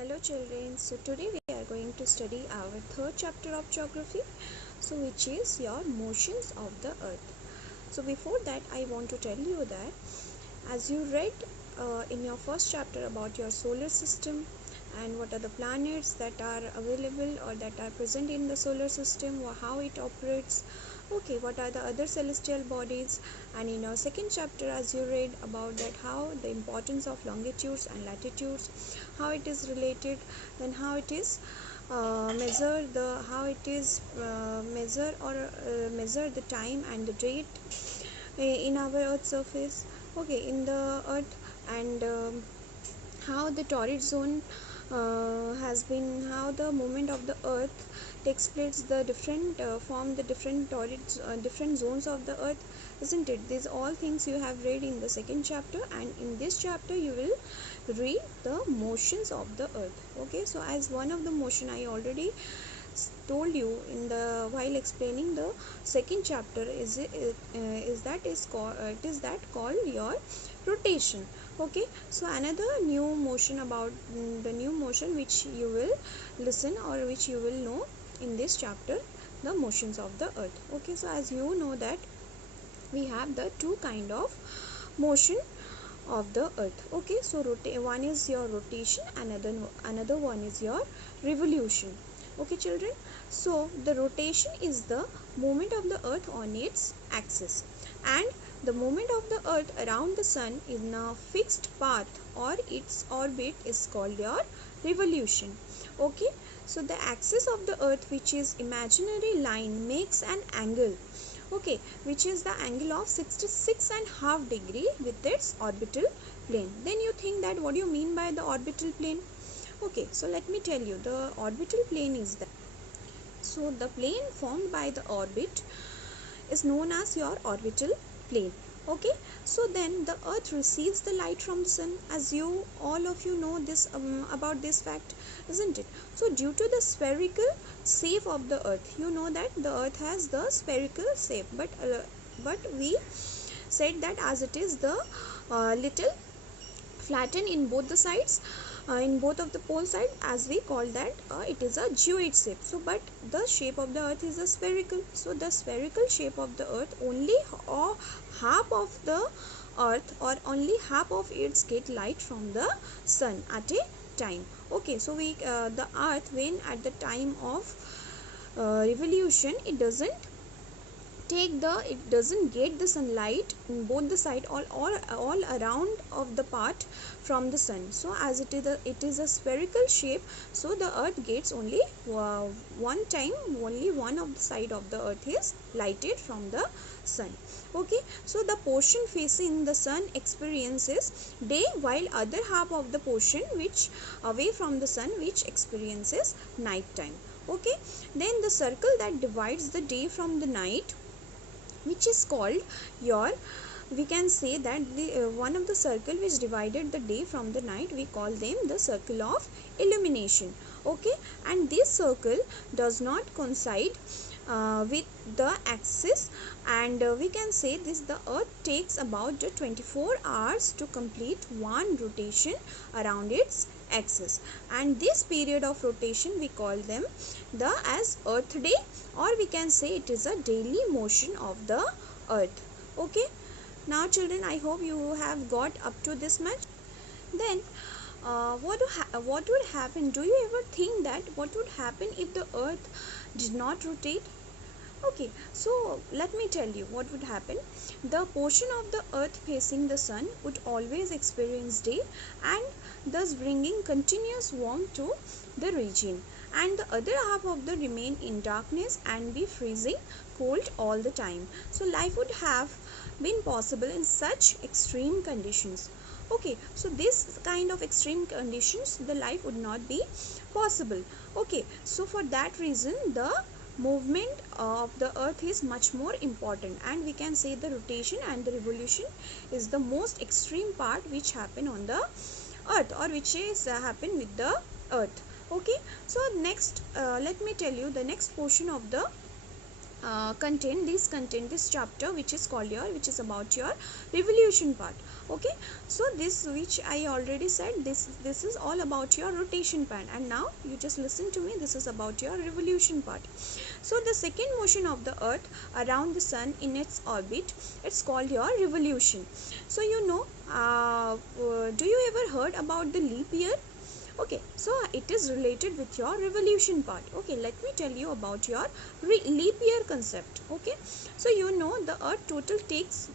Hello children, so today we are going to study our third chapter of geography, so which is your motions of the earth. So before that I want to tell you that as you read in your first chapter about your solar system and what are the planets that are available or that are present in the solar system or how it operates, okay, what are the other celestial bodies, and in your second chapter as you read about that how the importance of longitudes and latitudes, how it is related, then how it is measure the time and the date in our earth surface, okay, in the earth, and how the torrid zone has been, how the movement of the earth takes place, the different form the different different zones of the earth, isn't it? These all things you have read in the second chapter, and in this chapter you will read the motions of the earth. Okay, so as one of the motion I already told you in the while explaining the second chapter is that called your rotation. Okay, so another new motion about the new motion which you will listen or which you will know in this chapter, the motions of the earth. Okay, so as you know that we have the two kind of motion of the earth. Okay, so one is your rotation, another one is your revolution. Okay children, so the rotation is the movement of the earth on its axis, and the movement of the earth around the sun in a fixed path or its orbit is called your revolution. Okay, so the axis of the earth, which is imaginary line, makes an angle, okay, which is the angle of 66.5 degree with its orbital plane. Then you think that what do you mean by the orbital plane? Okay, so let me tell you, the orbital plane is that, so the plane formed by the orbit is known as your orbital plane. Okay, so then the earth receives the light from the sun, as you all of you know this about this fact, isn't it? So due to the spherical shape of the earth, you know that the earth has the spherical shape, but we said that as it is the little flattened in both the sides, in both of the pole side, as we call that it is a geoid shape. So but the shape of the earth is a spherical, so the spherical shape of the earth, only half of the earth or only half of its get light from the sun at a time. Okay, so we the earth, when at the time of revolution, it doesn't get the sunlight in both the side all around of the part from the sun. So as it is a spherical shape, so the earth gets only one time, only one of the side of the earth is lighted from the sun. Okay, so the portion facing the sun experiences day, while other half of the portion which away from the sun which experiences night time. Okay, then the circle that divides the day from the night, which is called your, we can say that the one of the circle which divided the day from the night, we call them the circle of illumination. Okay, and this circle does not coincide with the axis, and we can say this, the earth takes about 24 hours to complete one rotation around its axis, and this period of rotation we call them the as earth day, or we can say it is a daily motion of the earth. Okay, now children, I hope you have got up to this much. Then what would happen, do you ever think that what would happen if the earth did not rotate? Okay, so let me tell you what would happen. The portion of the earth facing the sun would always experience day, and thus bringing continuous warmth to the region, and the other half of the remain in darkness and be freezing cold all the time. So life would have been possible in such extreme conditions. Okay, so this kind of extreme conditions, the life would not be possible. Okay, so for that reason the movement of the earth is much more important, and we can say the rotation and the revolution is the most extreme part which happen on the earth, or which is happen with the earth. Okay, so next let me tell you the next portion of the content this chapter, which is called your, which is about your revolution part. Okay, so this, which I already said, this is all about your rotation part, and now you just listen to me, this is about your revolution part. So the second motion of the earth around the sun in its orbit, it's called your revolution. So do you ever heard about the leap year? Okay, so it is related with your revolution part. Okay, let me tell you about your leap year concept. Okay, so the earth total takes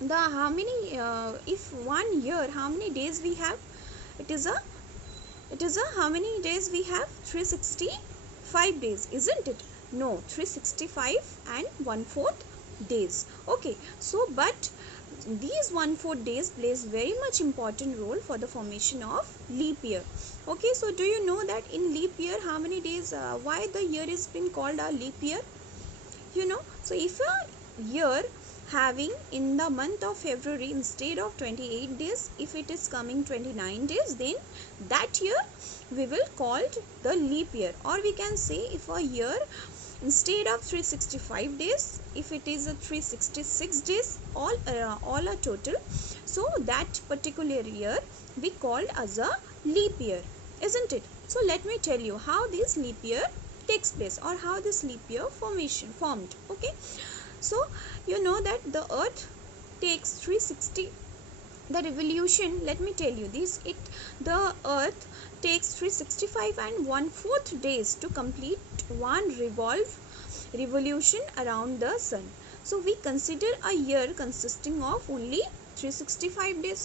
the how many, if 1 year, how many days we have? It is a how many days we have? 365 days, isn't it? No, 365 and 1/4 days. Okay, so but these 1/4 days plays very much important role for the formation of leap year. Okay, so do you know that in leap year how many days, why the year is been called a leap year? So if a year having in the month of February instead of 28 days, if it is coming 29 days, then that year we will call the leap year. Or we can say, if a year instead of 365 days, if it is a 366 days, all a total, so that particular year we called as a leap year, isn't it? So let me tell you how this leap year takes place, or how this leap year formation formed. Okay, so you know that the earth takes 360, the revolution, let me tell you this, the earth takes 365 and 1/4 days to complete one revolution around the sun. So we consider a year consisting of only 365 days.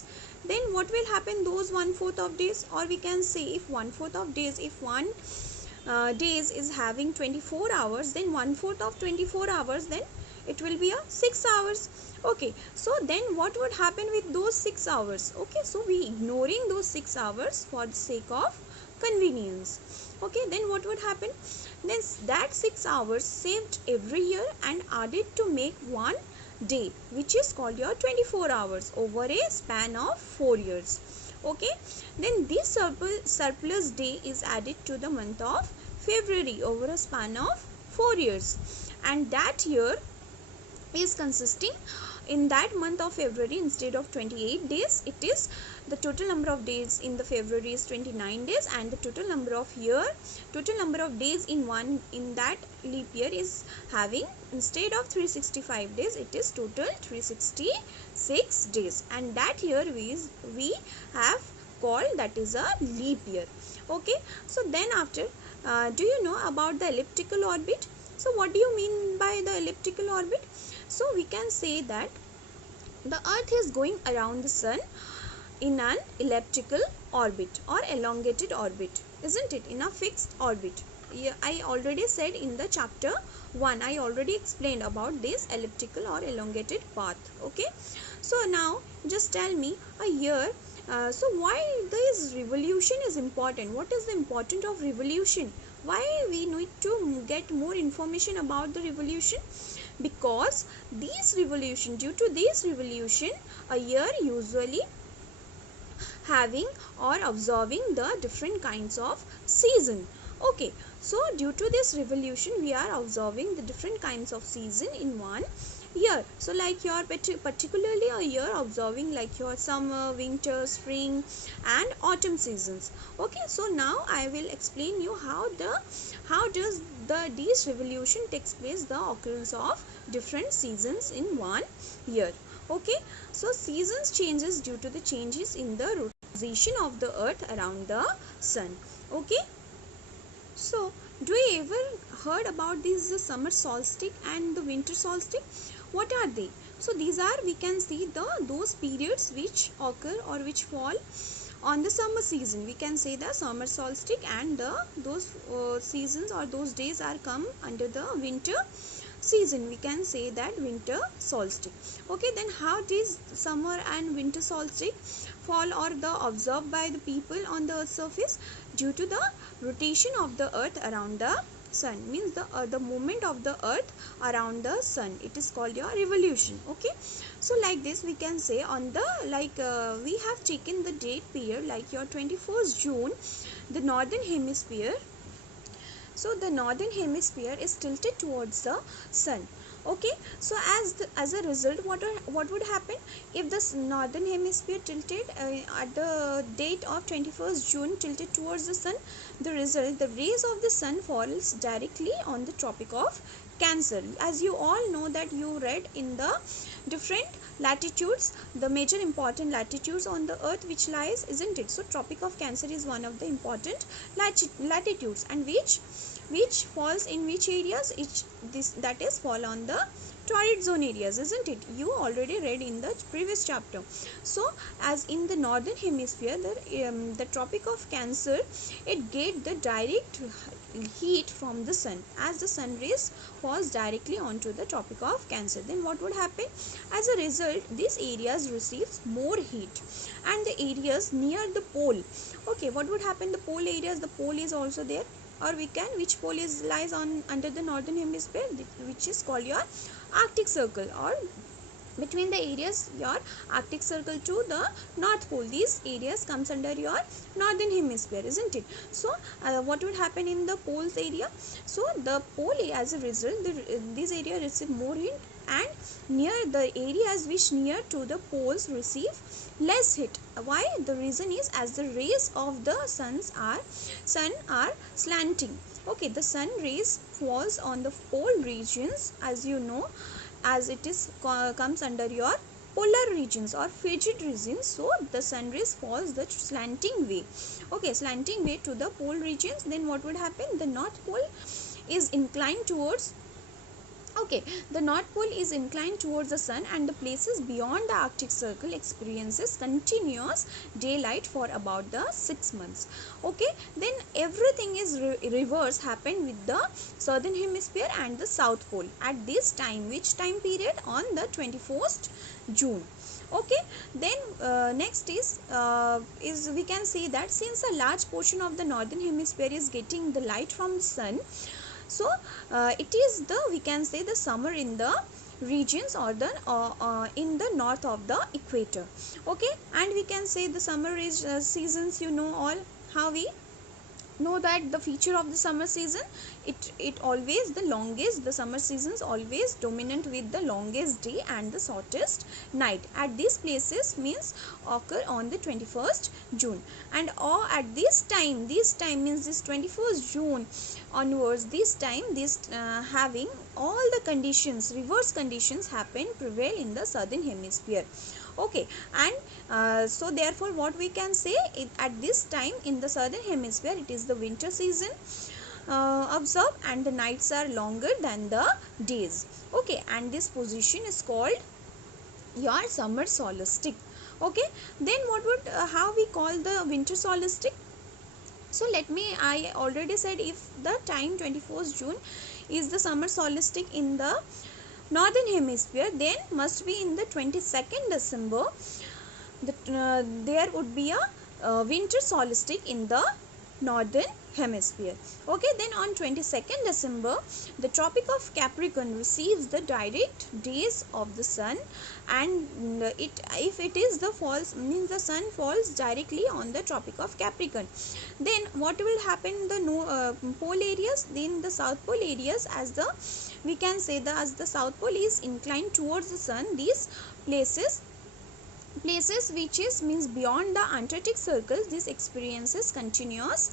Then what will happen those 1/4 of days? Or we can say, if 1/4 of days, if one days is having 24 hours, then 1/4 of 24 hours, then it will be a 6 hours. Okay, so then what would happen with those 6 hours? Okay, so we ignoring those 6 hours for the sake of convenience. Okay, then what would happen? Then that 6 hours saved every year and added to make one day, which is called your 24 hours over a span of 4 years. Okay, then this surplus day is added to the month of February over a span of 4 years, and that year is consisting, in that month of February, instead of 28 days, it is the total number of days in the February is 29 days, and the total number of days in that leap year is having, instead of 365 days, it is total 366 days, and that year we have called, that is a leap year. Okay, so then after, do you know about the elliptical orbit? So what do you mean by the elliptical orbit? So we can say that the earth is going around the sun in an elliptical orbit or elongated orbit, isn't it? In a fixed orbit. Yeah, I already said in the chapter 1, I already explained about this elliptical or elongated path. Okay, so now just tell me a year. So why this revolution is important? What is the importance of revolution? Why we need to get more information about the revolution? Because due to this revolution, a year usually having or observing the different kinds of season. Okay, so due to this revolution, we are observing the different kinds of season in one year. So like your particularly a year observing like your summer, winter, spring and autumn seasons. Okay, so now I will explain you how does this revolution takes place, the occurrence of different seasons in one year. Okay, so seasons changes due to the changes in the rotation of the earth around the sun. Okay, so do you ever heard about this summer solstice and the winter solstice? What are they? So these are, we can see those periods which occur or which fall on the summer season. We can say the summer solstice, and those seasons or those days are come under the winter season. We can say that winter solstice. Okay, then how these summer and winter solstice fall or the observed by the people on the earth's surface? Due to the rotation of the earth around the sun, means the movement of the earth around the sun, it is called your revolution. Okay, so like this we can say on the we have taken the date period like your 21st June, the northern hemisphere. So the northern hemisphere is tilted towards the sun. Okay, so as a result, what would happen if the northern hemisphere tilted at the date of 21st June tilted towards the sun? The result, the rays of the sun falls directly on the Tropic of Cancer. As you all know that you read in the different latitudes, the major important latitudes on the earth which lies, isn't it? So Tropic of Cancer is one of the important latitudes, and which falls in which areas? That is fall on the torrid zone areas, isn't it? You already read in the previous chapter. So as in the northern hemisphere, the Tropic of Cancer, it get the direct heat from the sun. As the sun rays falls directly onto the Tropic of Cancer, then what would happen? As a result, these areas receives more heat, and the areas near the pole, okay, what would happen? The pole areas, the pole is also there, or we can, which pole is lies on under the northern hemisphere, which is called your Arctic Circle, or between the areas your Arctic Circle to the North Pole, these areas comes under your northern hemisphere, isn't it? So what would happen in the poles area? So the pole, as a result, this area receive more heat, and near the areas which near to the poles receive less heat. Why? The reason is, as the rays of the sun are slanting. Okay, the sun rays falls on the pole regions, as you know, as it is comes under your polar regions or frigid regions. So the sun rays falls the slanting way, okay, slanting way to the pole regions. Then what would happen? The North Pole is inclined towards, okay, the North Pole is inclined towards the sun, and the places beyond the Arctic Circle experiences continuous daylight for about the 6 months. Okay, then everything is reverse happened with the southern hemisphere and the South Pole at this time. Which time period? On the 21st June. Okay, then next is we can say that since a large portion of the northern hemisphere is getting the light from the sun, so it is the, we can say, the summer in the regions or the in the north of the equator. Okay, and we can say the summer is seasons, you know all, how we know that the feature of the summer season, it always the longest, the summer seasons always dominant with the longest day and the shortest night. At these places means occur on the 21st June, and or at this time means this 21st June onwards, this time having all the conditions, reverse conditions happen, prevail in the southern hemisphere. Okay, and so therefore what we can say, at this time in the southern hemisphere, it is the winter season observed, and the nights are longer than the days. Okay, and this position is called your summer solstice. Okay, then what would how we call the winter solstice? So I already said, if the time 21st June is the summer solstice in the northern hemisphere, then must be in the 22nd December there would be a winter solstice in the northern hemisphere. Okay, then on 22nd December, the Tropic of Capricorn receives the direct rays of the sun, and if it is the falls, means the sun falls directly on the Tropic of Capricorn, then what will happen in the pole areas? Then the South Pole areas, as the, we can say, as the South Pole is inclined towards the sun, these places which is means beyond the Antarctic Circle, this experiences continuous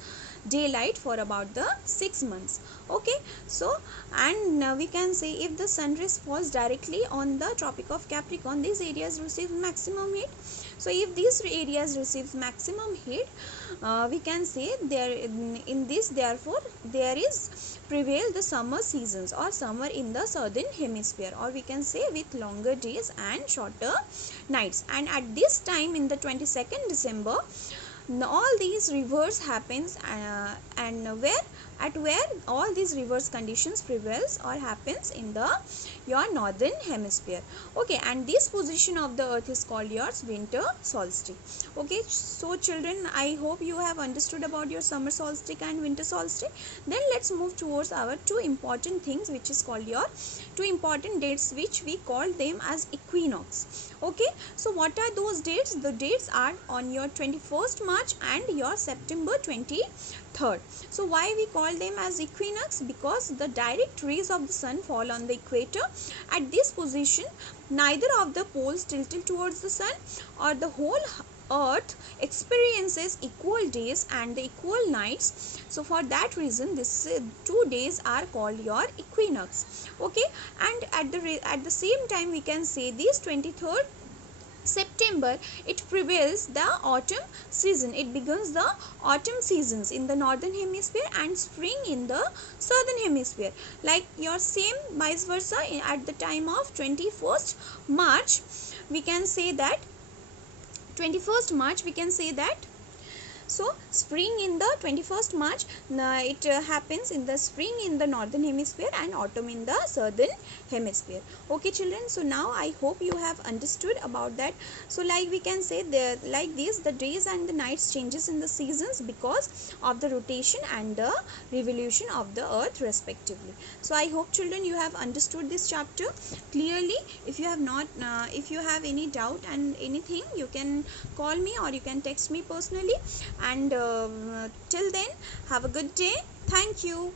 daylight for about the 6 months. Okay, so and we can say, if the sun rays falls directly on the Tropic of Capricorn, these areas receive maximum heat. So if these areas receive maximum heat, we can say there in this, therefore there is prevail the summer seasons or summer in the southern hemisphere, or we can say with longer days and shorter nights. And at this time in the 22nd December, all these reverse happens, and where all these reverse conditions prevails or happens in the your northern hemisphere. Okay, and this position of the earth is called your winter solstice. Okay, so children, I hope you have understood about your summer solstice and winter solstice. Then let's move towards our two important things, which is called your two important dates, which we call them as equinox. Okay, so what are those dates? The dates are on your 21st March and your September 23rd. So why we call them as equinox? Because the direct rays of the sun fall on the equator. At this position, neither of the poles tilted towards the sun, or the whole earth experiences equal days and the equal nights. So for that reason, this 2 days are called your equinox. Okay, and at the same time we can say this 23rd September, it prevails the autumn season. It begins the autumn seasons in the northern hemisphere and spring in the southern hemisphere. Like your same vice versa, at the time of 21st March, we can say that 21st March, we can say that. So spring in the 21st March, it happens in the spring in the northern hemisphere and autumn in the southern hemisphere. Okay children, so now I hope you have understood about that. So like we can say, like this, the days and the nights changes in the seasons because of the rotation and the revolution of the earth respectively. So I hope children you have understood this chapter clearly. If you have not, if you have any doubt and anything, you can call me or you can text me personally. And till then, have a good day. Thank you.